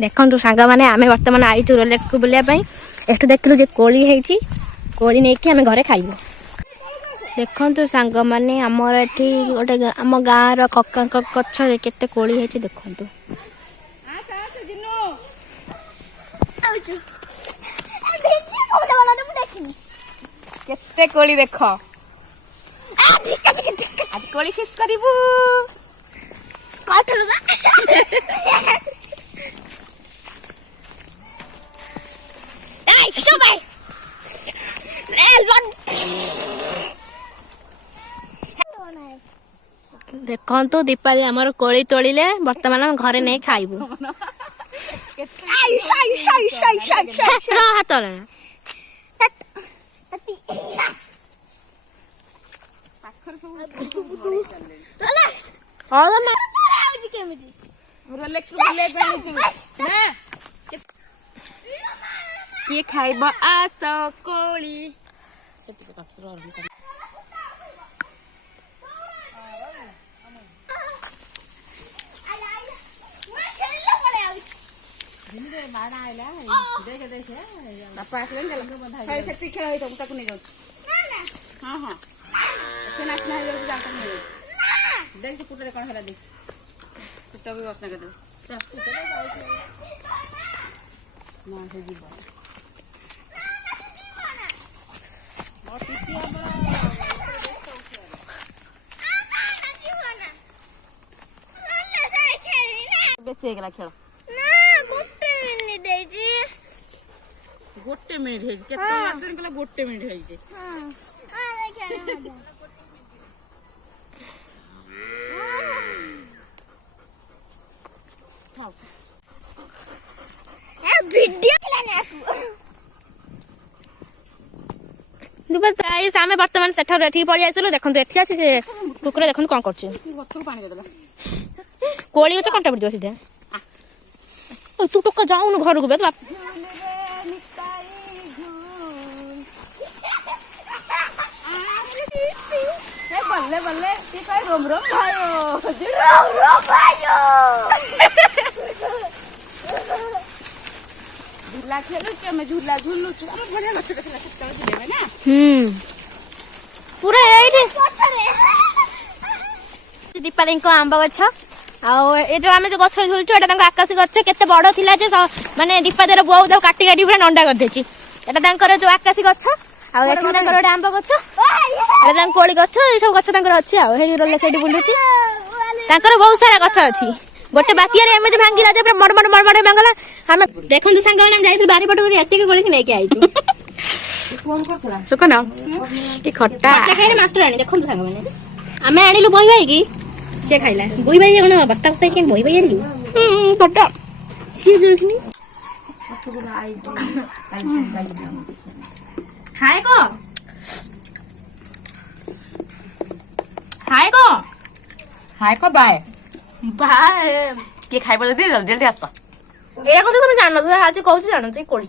देखु सांग मैंने आम बर्तमान आईचु रोलेक्स को बुलाया एठू देखलु जे कोली है कोली नहीं कि आम घरे खाइबु। देखु सांग मैंने आमर एठी गोटे आम गाँव कका गछ केते कोली है देखु केते कोली देख आज कोली फिस्ट करिबू देखु दीपाली आमर कोली तोड़िले बर्तमान आम घरे नहीं खाइबु। हाथ किए खाइब आस कोली बापा हाँ हाँ से नाचना है जाता नहीं देख पुटरे कौन है देख पुट भी बसना कर ना से जीवा और पिटिया बेसे गेला खेल ना गोटे मिनिट है केते आदन कला गोटे मिनिट है जे आम बर्तमान से पड़ी आसलु देखो एठी आसी से कुकुर देखो कौन कर कोली गच कंटा पड़ सीधे तू टोक जाऊन घर को बाप बल्ले बल्ले ती कई रोम रोम भायो झूला खेलु के मैं झूला झूलु छु हम बढ़िया गछ देखला सकता देबे ना पूरा एठी दीपाली को आंब गछ आ जो आमे जो गछ झुलछु एटा तांको आकाशी गछ केते बड़ थिला जे माने दीपादेर बुआ उदा काटी काटी पूरा नंडा कर देछि एटा तांकर जो आकाशी गछ आ एठी तांकर ओडा आंब गछ एटा तांक कोली गछ ए सब गछ तांकर अछि आ हे रोले सेठी बुलुछि तांकर बहुत सारा गछ अछि गोटे बातिया रे एमे भांगिला जे पूरा मडमड भांगला हम देखंतु सांग माने जाइथि बारी पट को एते के गोली के नै के आइछु कोन करथला सुकन की खट्टा खट्टा खाइले मास्टर आनी देखंतु सांग माने आमे आनिलु बोई भाई की से खाइला बोई भाई कोन बस्ता बस्ता के बोई भाई आनिलु खट्टा सी देखनी हाय को बाय बाय के खाइबो जल्दी जल्दी आस एरा को तुम जान न आज कहू जान कोली